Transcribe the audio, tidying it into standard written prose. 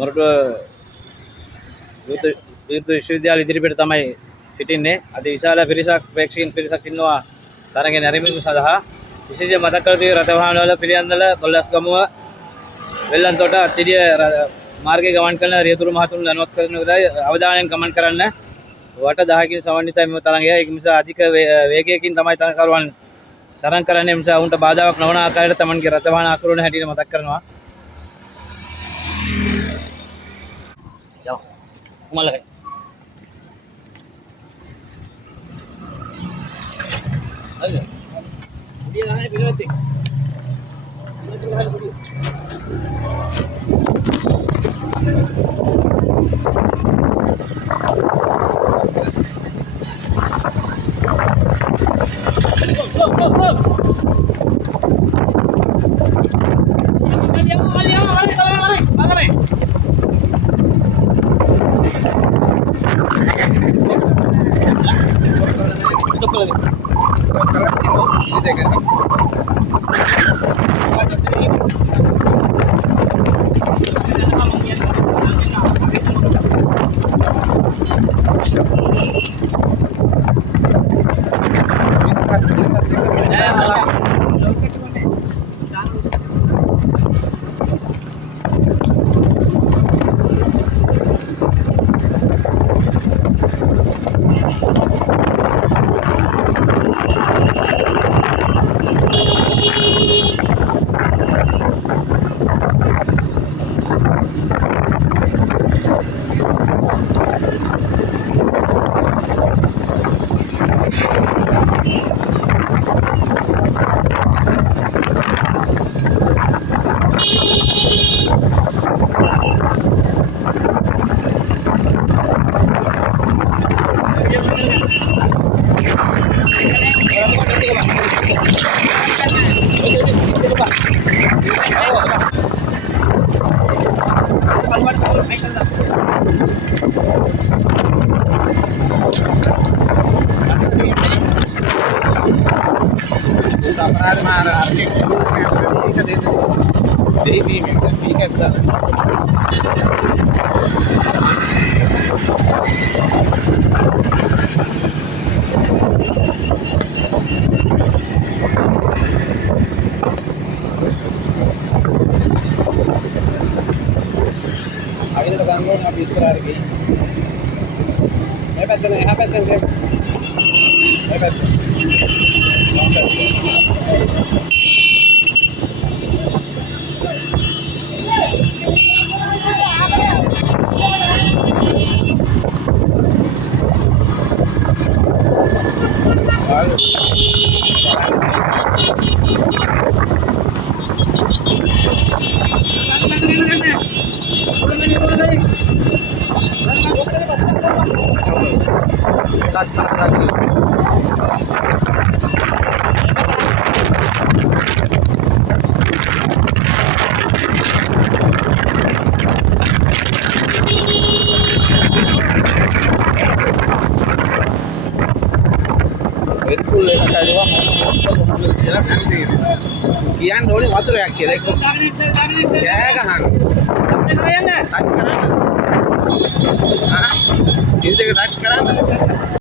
මොරටුව විද්‍යුත් විශ්වවිද්‍යාල ඉදිරිපිට තමයි සිටින්නේ. අද විශාල පිරිසක් ප්‍රේක්ෂකයන් පිරිසක් ඉන්නවා තරඟය නැරඹීම සඳහා. විශේෂයෙන් මතක් කර තිබේ රථවාහන වල පිළියන්දල කොල්ලස්ගමුව වෙල්ලන්තොට අත්තිඩිය මාර්ගයේ ගමන් කරන රියදුරු මහතුන් දැනුවත් කරන විතරයි අවධානයෙන් ගමන් කරන්න. වට 10කින් සමන්විතයි මෙම තරඟය. ඒක නිසා අධික වේගයකින් තමයි තරඟකරුවන් තරඟ කරන්නේ. නිසා උන්ට බාධාවක් නොවන ආකාරයට තමන්ගේ රථවාහන අසුරන හැටියට මතක් කරනවා. Malaki. Ayo. Dia dah ni bila tik. Bila tu dia. Akhirnya gangguan habis istirahat lagi. Hebat kan? Hebat kan? Hebat. Kian dulu wajar ya kira itu. Ya kan. Ini juga